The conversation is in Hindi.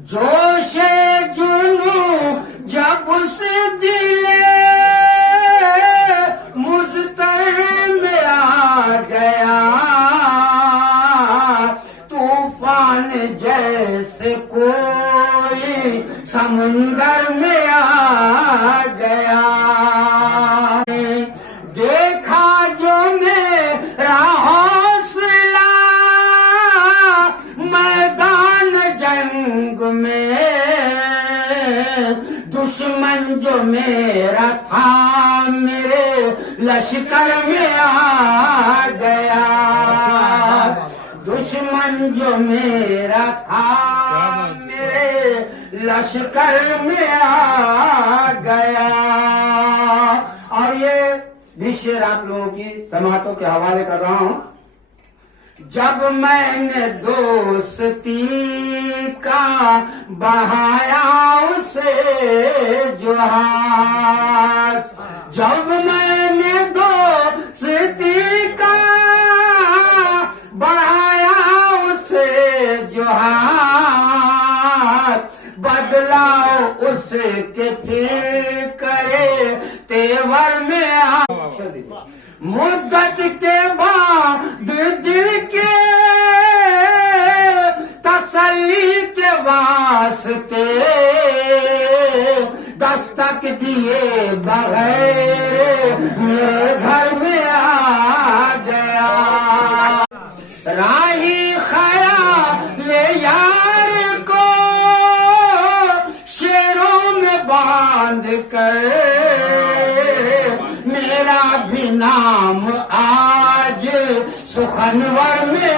जोश जुनू जब उस दिले मुझतर में आ गया, तूफान जैसे कोई समुंदर में आ गया। देखा जो मेरा हौसला मैदान जंग में, दुश्मन जो मेरा था मेरे लश्कर में आ गया। दुश्मन जो मेरा था मेरे लश्कर में आ गया। और ये भी शेर आप लोगों की समातों के हवाले कर रहा हूं। जब मैंने दोस्ती का बढ़ाया उसे जुहाज, जब मैंने दोस्ती का बढ़ाया उसे जुहाज, बदला उसके फिर करे तेवर में आ। मुद्दत के बाद दिल के तसल्ली के वास्ते दस्तक दिए बगैर मेरे घर में आ गया। राही ख्याल यार को शेरों में बांध कर, मेरा भी नाम आज सुखनवर में